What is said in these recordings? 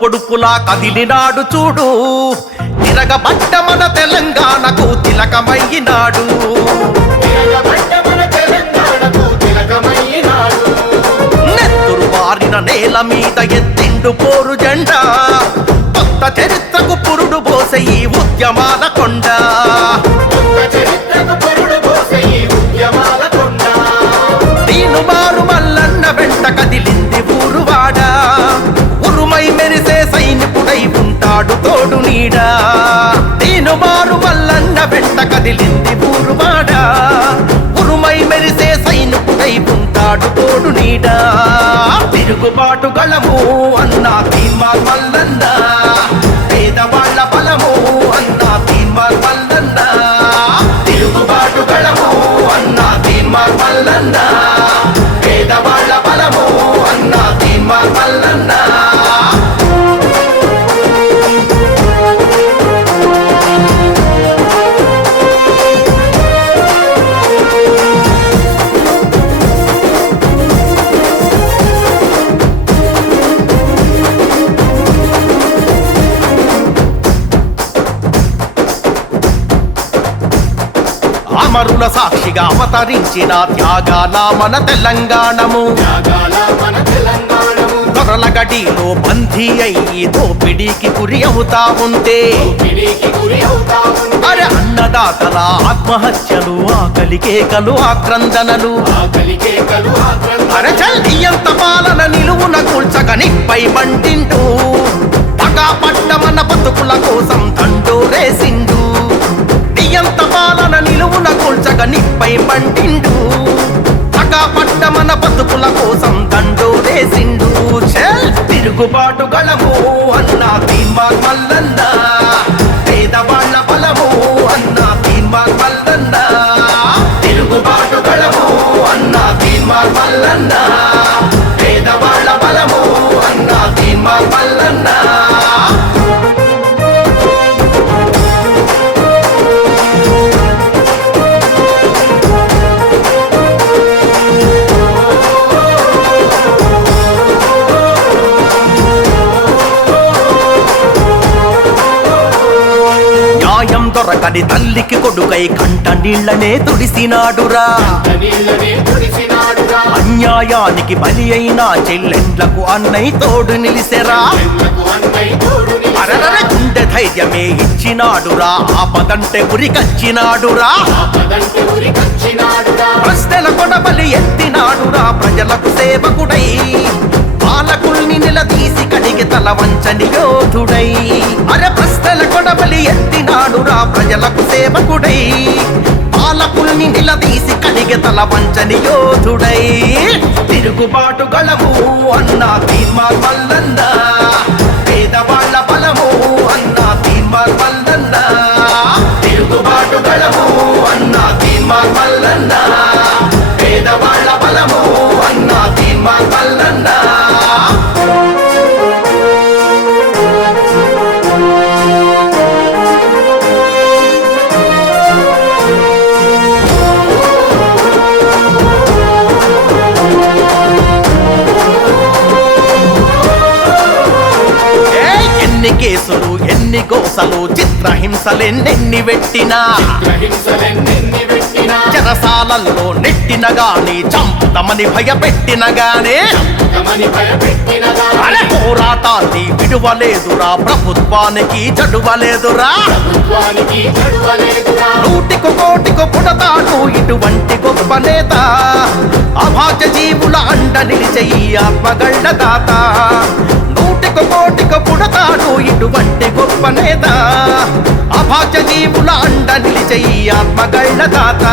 పొడుపులా కదిలినాడు చూడు, తిరగబడ్డ మన తెలంగాణకు తిలకమయ్యినాడు. నెత్తురు వారిన నేల మీద ఎత్తిండు పోరు జెండా, కొత్త చరిత్రకు పురుడు పోసే ఈ ఉద్యమాల కొండ. దీను మారు మల్లన్న వెంట కదిలింది ఊరువాడ, ఉరుమై మెరిసే సైనికుడై ఉంటాడు తోడు నీడా. దీను మారు మల్లన్న వెంట కదిలింది ఊరువాడ, ఉరుమై మెరిసే సైనికుడై ఉంటాడు తోడు నీడా. తిరుగుబాటు గళము అన్నా తీన్మార్ మల్లన్న, పేదవాళ్ల బలము అన్నా తీన్మార్ మల్లన్న. తిరుగుబాటు గళము అన్నా తీన్మార్ మల్లన్న, పేదవాళ్ల బలము అన్నా తీన్మార్ మల్లన్న. అమరుల సాక్షిగా అవతరించిన త్యాగాల మన తెలంగాణము, దొరల గడిలో బందీ అయ్యి దోపిడీకి గురి అవుతా ఉంటే, అరే అన్నదాతల ఆత్మహత్యలు, ఆకలి కేకలు, ఆక్రందనలు, అరే చల్లియంత పాలన నిలువున కూల్చక నిప్పై మంటిండు. పగా పట్ట మన బతుకుల కోసం దండోరేసిండు, నియంత పాలన నిలువున కూల్చక నిప్పై మంటిండు. పగా పట్ట మన బతుకుల కోసం దండోరేసిండు. తిరుగుబాటు గళము అన్నా తీన్మార్ మల్లన్న, పేదవాళ్ల బలము అన్నా తీన్మార్ మల్లన్న. తిరుగుబాటు గళము అన్నా తీన్మార్ మల్లన్న, పేదవాళ్ల బలము అన్నా తీన్మార్ మల్లన్న. దొరకని తల్లికి కొడుకై కంట నీళ్లనే తుడిసినాడురా, అన్యాయానికి బలి అయిన చెల్లెండ్లకు అన్నయ్య తోడు నిలిసెరా. అరరర గుండె ధైర్యమే ఇచ్చినాడురా, ఆపదంటే ఉరికచ్చినాడురా. ప్రశ్నల కొడబలి ఎత్తినాడురా, ప్రజలకు సేవకుడై పాలకుల్ని నిలదీసి కడిగి తల వంచని యోధుడై. అరే ప్రశ్నల కొడబలి ఎత్తినాడురా, ప్రజలకు సేవకుడై పాలకుల్ని నిలదీసి కడిగి తల వంచని యోధుడై. తిరుగుబాటు గళము అన్నా తీన్మార్ మల్లన్న, పేదవాళ్ల బలము అన్నా తీన్మార్ మల్లన్న. తిరుగుబాటు గళము అన్నా తీన్మార్ మల్లన్న, పేదవాళ్ల బలము అన్నా తీన్మార్ మల్లన్న. ఎన్ని కేసులు, ఎన్ని గోసలు, చిత్రహింసలెన్నెన్ని పెట్టినా, చెరసాలల్లో నెట్టిన గాని, చంపుతమని భయపెట్టిన గానే అరే పోరాటాన్ని విడువలేదురా, ప్రభుత్వానికి చడువలేదురా. నూటికి కోటికి పుడతాడు ఇటువంటి గొప్ప నేత, అభాగ్య జీవుల అండ నిలిచే ఈ ఆత్మగళ్ళ దాత. నూటికి కోటికి పుడతాడు ఇటువంటి గొప్ప నేత, అభాగ్య జీవుల అండ నిలిచే ఈ ఆత్మగళ్ళ దాత.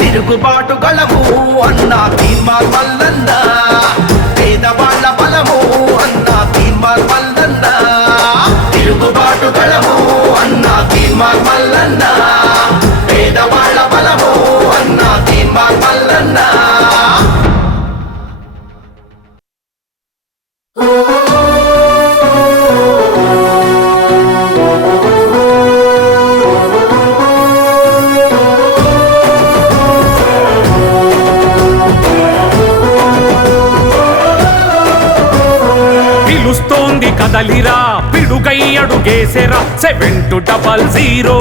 తిరుగుబాటు గళము అన్నా తీన్మార్ మల్లన్న, పేదవాళ్ల బలము అన్నా తీన్మార్ మల్లన్న. తిరుగుబాటు గళము అన్నా తీన్మార్ మల్లన్న, పేదవాళ్ల బలము అన్నా తీన్మార్ మల్లన్న. కదలిరా పిడుగై అడుగేసెరా 7200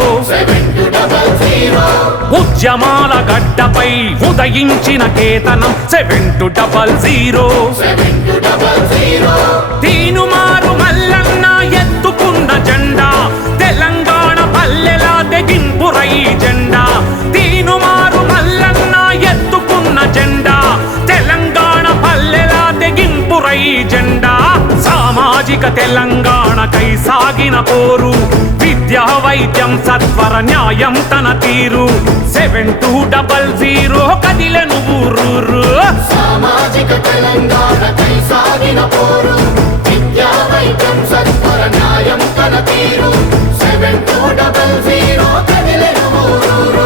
ఉద్యమాల గడ్డపై ఉదయించిన కేతనం 7200 తీనుమారు మల్లన్న ఎత్తుకున్న జెండా తెలంగాణ పల్లెలా తెగింపురై జెండా తీనుమారు మల్లన్న ఎత్తుకున్న జెండా తెలంగాణ పల్లెలా తెగింపురై జెండా సామాజిక తెలంగాణకై సాగిన పోరు విద్యా వైద్యం సత్వర న్యాయం తన తీరు 7200 కదిలెను ఊరూరు సామాజిక తెలంగాణకై సాగిన పోరు విద్యా వైద్యం సత్వర న్యాయం తన తీరు 7200 కదిలెను ఊరూరు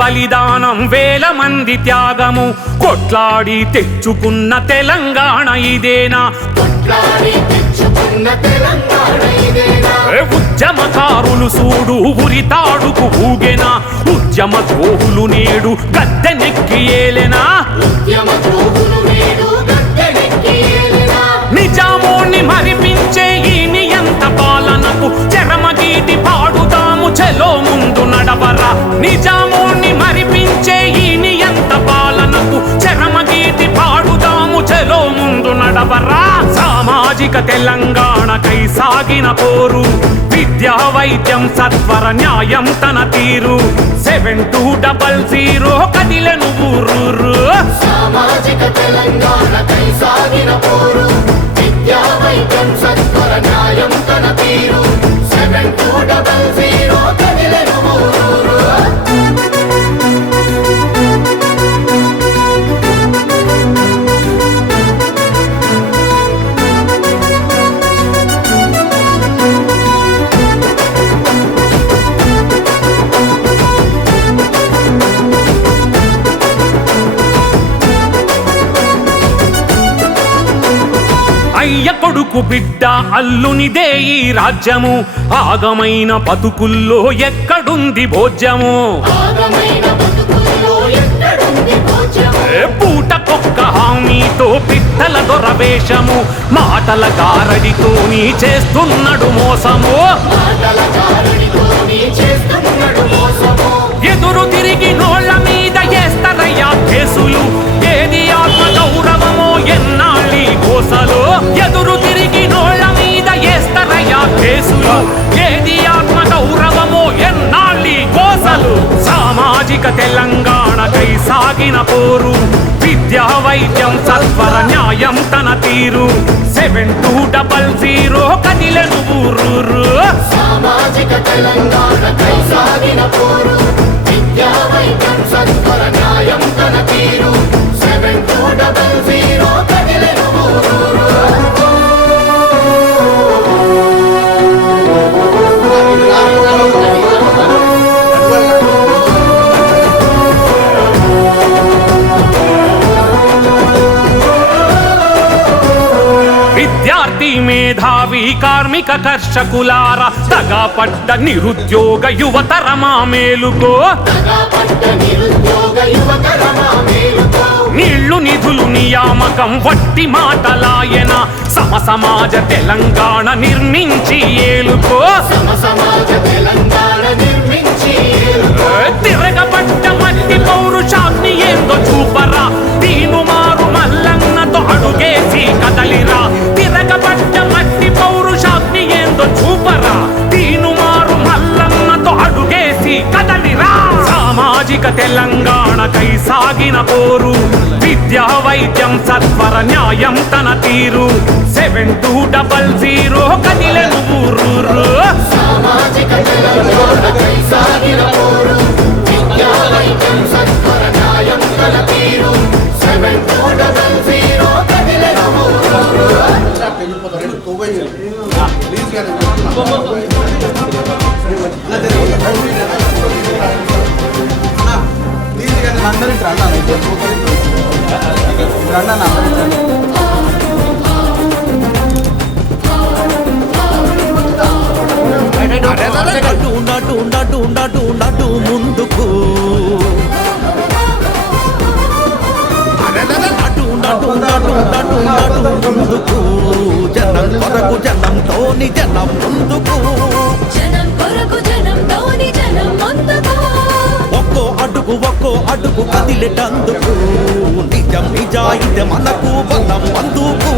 బలిదానం వేల మంది త్యాగము కొట్లాడి తెచ్చుకున్న తెలంగాణ ఇదేనా ఉద్యమకారులు సూడు ఉరితాడుకు ఊగెనా ఉద్యమ ద్రోహులు నేడు గద్దెనెక్కి ఏలెనా నిజామోని మరిపించే ఈ నియంత పాలనకు చరమగీతి పాడుతాము చెలో ముందు నడవరా నిజామోని మరిపించే ఈ నియంత పాలనకు చరమగీతి పాడుతాము చెలో ముందు నడవరా సామాజిక తెలంగాణకై సాగిన పోరు విద్యా వైద్యం సత్వర న్యాయం తన తీరు 7200 కదిలెను ఊరూరు సామాజిక తెలంగాణకై సాగిన పోరు విద్యా వైద్యం సత్వర న్యాయం తన తీరు 7200 కదిలెను ఊరూరు అయ్య కొడుకు బిడ్డ అల్లునిదే ఈ రాజ్యము ఆగమైన బతుకుల్లో ఎక్కడుంది భోజ్యము పూటకొక్క హామీతో పిట్టల దొరవేషము మాటల గారడితోని చేస్తున్నాడు మోసము ఎదురు తిరిగి నోళ్ల మీద వేస్తారయ్యా కేసులు ఏది ఆత్మ గౌరవమో ఎన్నాళ్ళి కోసలు ఎదురు తిరిగి నోళ్ల మీద వేస్తారయ్యా కేసులు ఏది ఆత్మ గౌరవమో ఎన్నాళ్ళి కోసలు సామాజిక తెలంగాణకై సాగిన పోరు విద్యా వైద్యం సత్వర న్యాయం తన తీరు 7200 కదిలెను ఊరూరు సామాజిక తెలంగాణకై సాగిన పోరు విద్యా వైద్యం సత్వర న్యాయం తన తీరు 7200 కదిలెను ఊరూరు విద్యార్థి మేధావి కార్మిక కర్షకులార తగపడ్డ నిరుద్యోగ యువతరమా మేలుకో నీళ్లు నిధులు నియామకం వట్టి మాటలాయన సమసమాజ తెలంగాణ నిర్మించి ఏలుకో తిరగబడ్డ మట్టి పౌరుషాన్ని ఏందో చూపరా దీను మారు మల్లన్నతో అడుగేసి కదలిరా తిరగబడ్డ మట్టి పౌరుషాన్ని ఏందో చూపరా దీను మారు మల్లన్నతో అడుగేసి కదలిరా సామాజిక తెలంగాణకై సాగిన పోరు విద్యా వైద్యం సత్వర న్యాయం తన తీరు 7200 కదిలెను ఊరూరు సామాజిక తెలంగాణకై సాగిన పోరు విద్యా వైద్యం సత్వర న్యాయం తన తీరు 7200 కదిలెను ఊరూరు కొరకు జనంతోని జనం ముందుకు జనం కొరకు జనంతోని జనం ముందుకు ఒక్కో అడుగు కదిలేటందుకు నిజం నిజాయితీ మనకు బలం అందుకు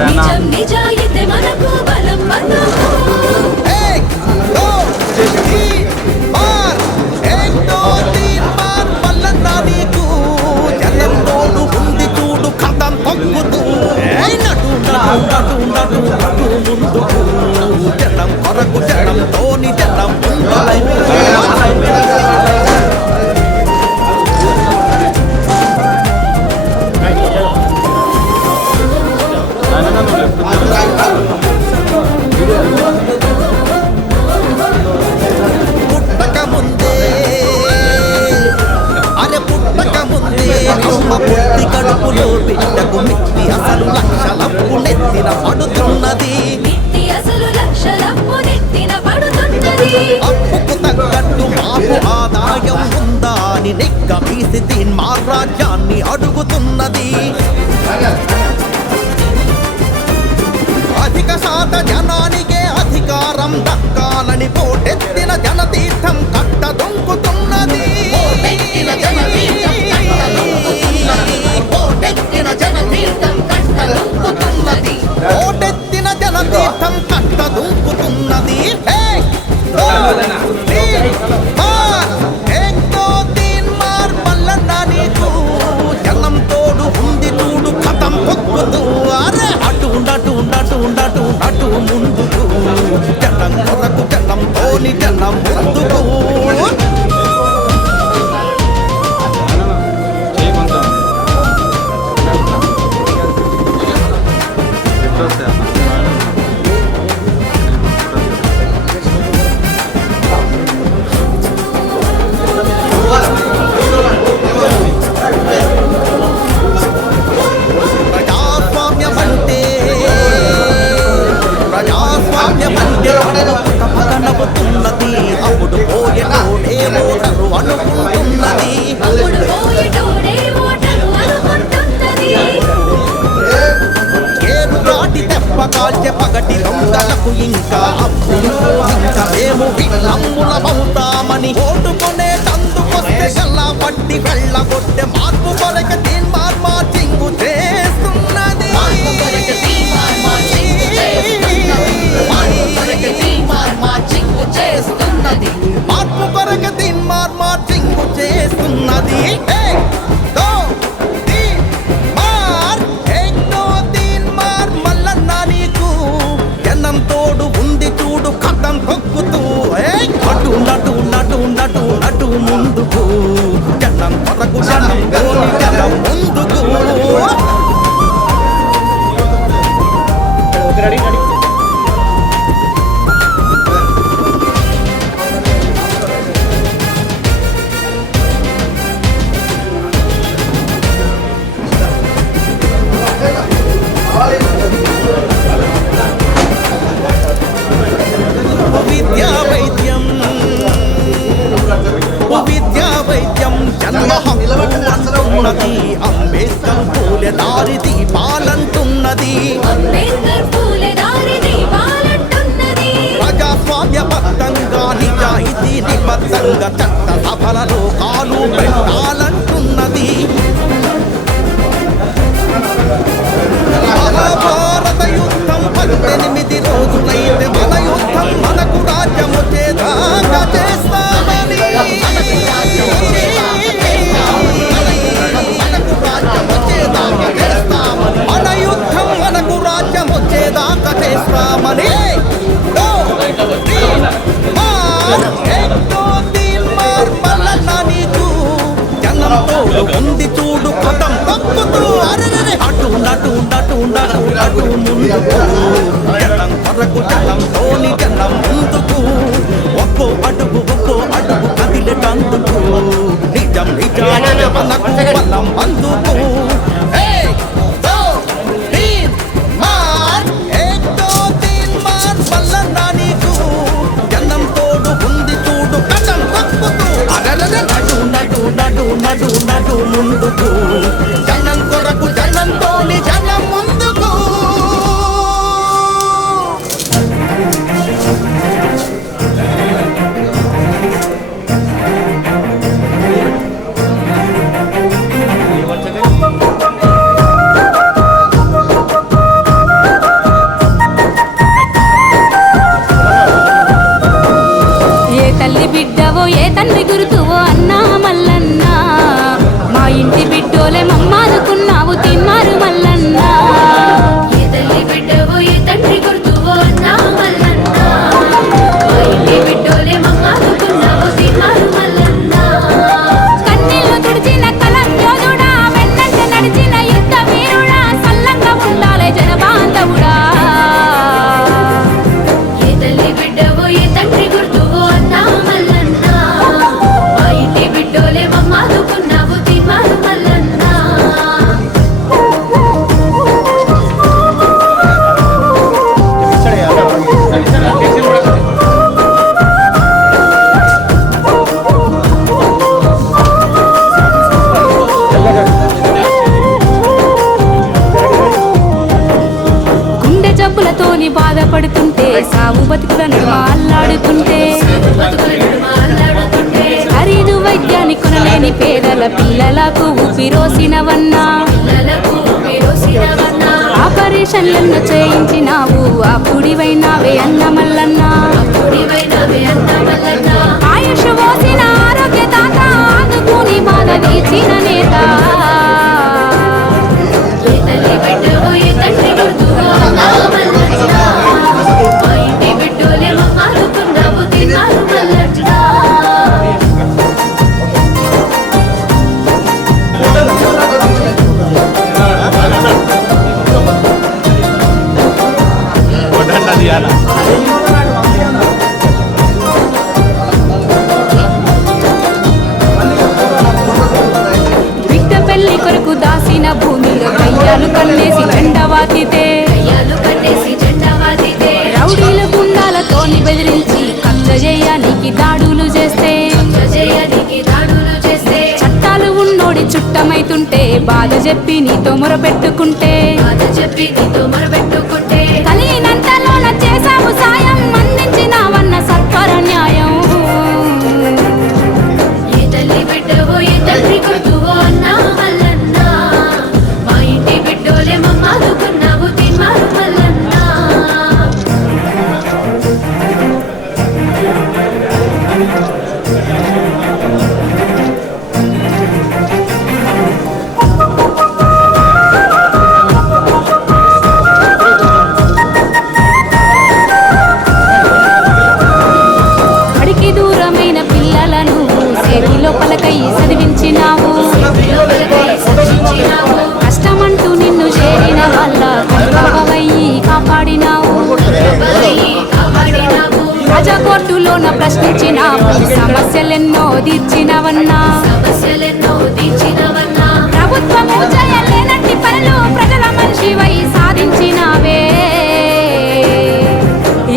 నిజం నిజాయితీ మనకు బలం అందుకు एक दो तीन बार एक दो तीन बार మల్లన్న నీకు జనం తోడు ఉంది చూడు కథం తొక్కుతూ నటు నటు నటు నటు నటు ముందుకు జనం కొరకు జనంతోని జనం పుట్టక ముందే అమ్మ పుట్టి కడుపులో బిడ్డకు మిత్తి అసలు లక్షలప్పు నెత్తిన పడుతున్నది మిత్తి అసలు లక్షలప్పు నెత్తిన పడుతున్నది అప్పుకు తగ్గట్టు మాకు ఆదాయం ఉందా అని నిగ్గమీసి మా రాజ్యాన్ని అడుగుతున్నది అధిక శాత జనానికే అధికారం దక్కాలని పోటెత్తిన జనతీర్థం కట్ట దొంకుతున్నది పోటెత్తిన జనతీర్థం కట్టలుంకుతున్నది పోటెత్తిన జనతీర్థం కట్ట దొంకుతున్నది మల్లన్న నీకు జనం తోడు ఉంది చూడు కథం పొక్కుతూ అరే అటు ఉండటు ఉండటు ఉండటు అటు ముందుకు జనం కొరకు జనంతోని జనం ముందుకు ప్రజాస్వామ్యమంటే పగనవుతున్నది అప్పుడు పోయేటోడే ఓటరు అనుకుంటున్నది అప్పుడు పోయేటోడే ఓటరు అనుకుంటున్నది ఏరు రాటి దెబ్బ కాల్చే పగటి దొంగలకు ఇంకా అప్పుడు ఇంకా మేము విన్నమ్ములమవుతామని ఓటుకొనే తందుకొస్తే గల్లా పట్టి వెళ్ళగొట్టే మార్పు కొరక తీన్మార్ మార్చింగు చేస్తున్నది మార్పు కొరక తీన్మార్ మార్చింగు చేస్తున్నది మల్లన్న నీకు జనం తోడు ఉంది చూడు కథం తొక్కుతూ అటు నటు నటు నటు నటు ముందుకు జనం కొరకు జనం తోని జనం ముందుకు విద్యా వైద్యం జన్మ హక్కు అంటున్నది అంబేద్కర్ పూలే దారి దీపాలంటున్నది ప్రజాస్వామ్యబద్ధంగా నిజాయితీ నిబద్ధంగా చట్ట సభలలో కాలు పెట్టాలంటున్నది మహాభారత యుద్ధం 18 రోజులైతే మన యుద్ధం మనకు రాజ్యము చేదాకా చేస్తామని మన యుద్ధం మనకు రాజ్యం వచ్చేదాకా చేస్తామని మల్లన్న నీకు జనంతో ఉంది చూడు కథం తప్పుతూ అటు నటు నటు నటు నటు ముందుకు జనం కొరకు జనంతోని జనం ముందుకు ఒక్కో అడుగు కదిలేటందుకు నిజం నిజాయితీ మనకు బలం అందుకు మల్లన్న నీకు జనం తోడు ఉంది చూడు కథం తప్పుతూ నటు నటు నటు నటు నటు ముందుకు జనం కొరకు జనంతోని జనం ముందుకు జబ్బులతోని బాధపడుతుంటే సాగు బతుకుల నడుమ అల్లాడుతుంటే ఖరీదు వైద్యాన్ని కొనలేని పేదల పిల్లలకు ఊపిరోసినవన్నా ఆపరేషన్లను చేయించినావు అప్పుడివైనావే అన్న మల్లన్నా ఆయుష్ పోసిన ఆరోగ్య దాత ఆదుకుని బాధ తీర్చిన నేత బిడ్డ పెళ్లి కొరకు దాసిన భూమిలో కయ్యాలు కన్నేసి జెండవాతితే రౌడీల గుండాలతోని బెదిరించి కబ్జ చేయడానికి దాడులు చేస్తే చట్టాలు ఉన్నోడి చుట్టమైతుంటే బాధ చెప్పి నీతో మొరపెట్టుకుంటే కలిగినంతలోన చేసావు సాయం అందించినావన్న సత్వర న్యాయం బడికి దూరమైన పిల్లలను సేతిలో పలకై చదివించినావు కష్టమంటూ నిన్ను చేరిన వాళ్ళ కనుకవయ్యి కాపాడినావు ప్రజాకోర్టులోన ప్రశ్నించినావు సమస్యలెన్నో తీర్చినవన్నా ప్రభుత్వము చేయలేనట్టి పనులు ప్రజల మనిషివై సాధించినావే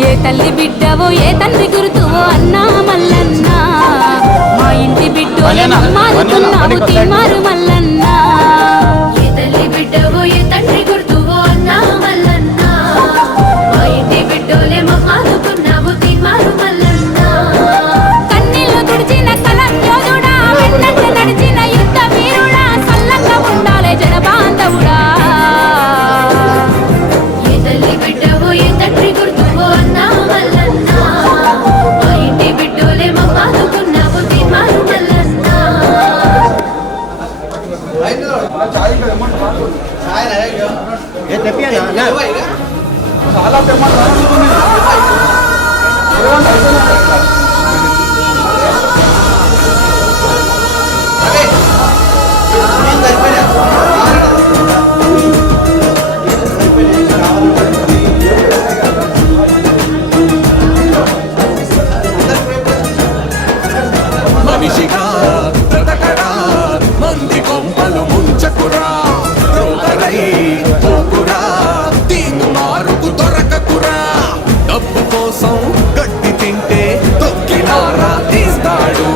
ఏ తల్లి బిడ్డవో ఏ తండ్రి గురుతువో అన్నా మల్లన్నా మా ఇంటి బిడ్డో మారుతున్నావు తీమారు మల్లన్నా కన్నీళ్లు తుడిచిన కలం యోధుడా వెన్నట్టు నడిచిన యుద్ధ వీరుడా సల్లంగా ఉండాలే జనబాంధవుడా మనిషిగా బ్రతకరా మంది కొంపలు ముంచకురా రోగరై పోకురా తీను మారుకు దొరకకురా డబ్బు కోసం గడ్డి తింటే తొక్కినారా తీస్తాడు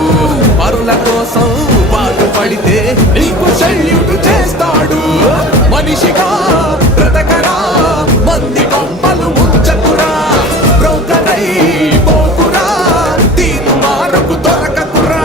పరుల కోసం బాగుపడితే నీకు సెల్యూట్ చేస్తాడు మనిషిగా బ్రతకరా మంది కొంపలు ముంచకురా రోగరై పోకురా తీను మారుకు దొరకకురా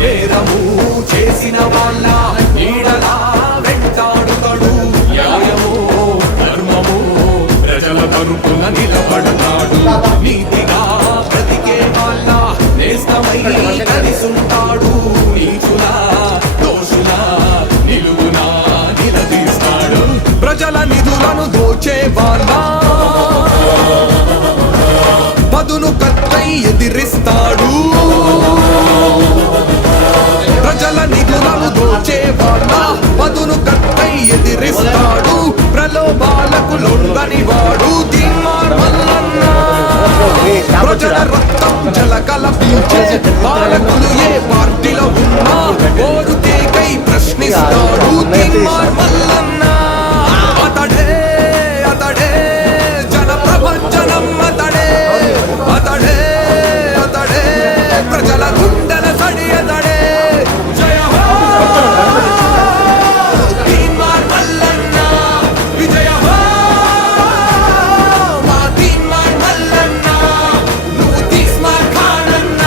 నేరము చేసిన వాళ్ళ నీడలా వెంటాడుతాడు న్యాయము ధర్మము ప్రజల తరపున నిలబడతాడు నీతిగా బ్రతికే వాళ్ళ నేస్తమై కలిసుంటాడు నీచుల దోషుల నిలువునా నిలదీస్తాడు ప్రజల నిధులను దోచే వాళ్ళ పదును కత్తై ఎదిరిస్తాడు ప్రజల నిధులను దోచే ప్రజల గుండెల సడియదడే జయ హో తీన్మార్ మల్లన్న విజయ హో మా తీన్మార్ మల్లన్న నువ్వు తీస్మార్ ఖానన్న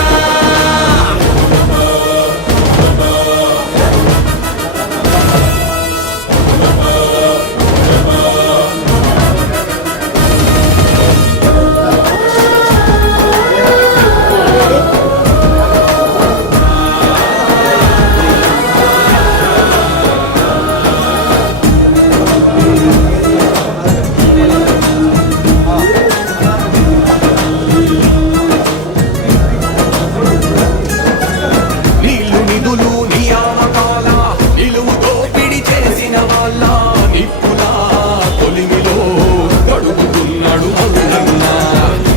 నీళ్లు నిధులు నియామకాల నిలువు దోపిడి చేసిన వాళ్ళ నిప్పుల కొలిమిలో గడుపుతున్నాడు మల్లన్న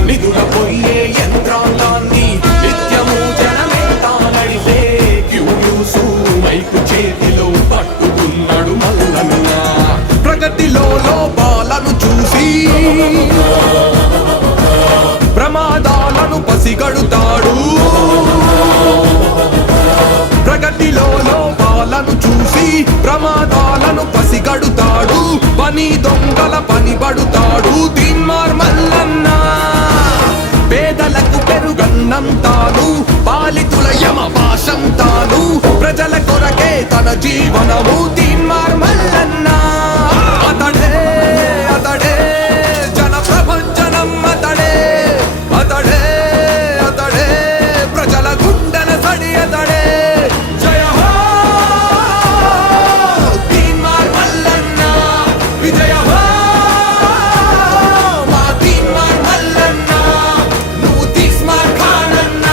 నిధుల పొయ్యే యంత్రాంగాన్ని నిత్యము జనమేతా నడిపే క్యూన్యూస్ మైకు చేతిలో పట్టుకున్నాడు మల్లన్న ప్రగతిలో లోపాలను చూసి ప్రమాదాలను పసిగడుతాడు ప్రగతిలో లోపాలను చూసి ప్రమాదాలను పసిగడుతాడు పని దొంగల పని పడుతాడు తీన్మార్ మల్లన్న పేదలకు పెరుగన్నం తాను పాలితుల యమ పాశం తాను ప్రజల కొరకే తన జీవనము తీన్మార్ మల్లన్న అతడే అతడే జన ప్రభంజనం అతడే అతడే అతడే ప్రజల గుండెల సడి అతడే జయ హో తీన్మార్ మల్లన్న విజయ హో మా తీన్మార్ మల్లన్న నువ్వు తీస్మార్ ఖానన్న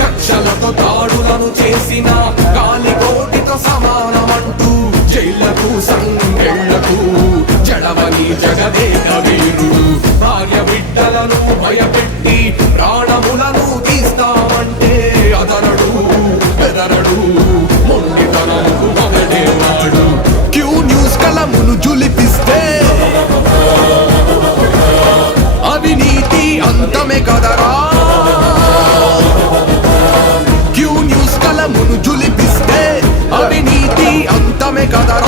కక్షలతో దాడులను చేసిన గాలికోటితో సమానమంటూ జైళ్లకు సంకెళ్లకు జడవని జగదేక వీరుడు భార్య బిడ్డలను భయపెట్టి ప్రాణములను తీస్తామంటే అదరడు బెదరడు మొండితనంకు మొదటేవాడు క్యూ న్యూస్ కలమును జులిపిస్తే అవినీతి అంతమే కదరా క్యూ న్యూస్ కలమును జులిపిస్తే అవినీతి అంతమే కదరా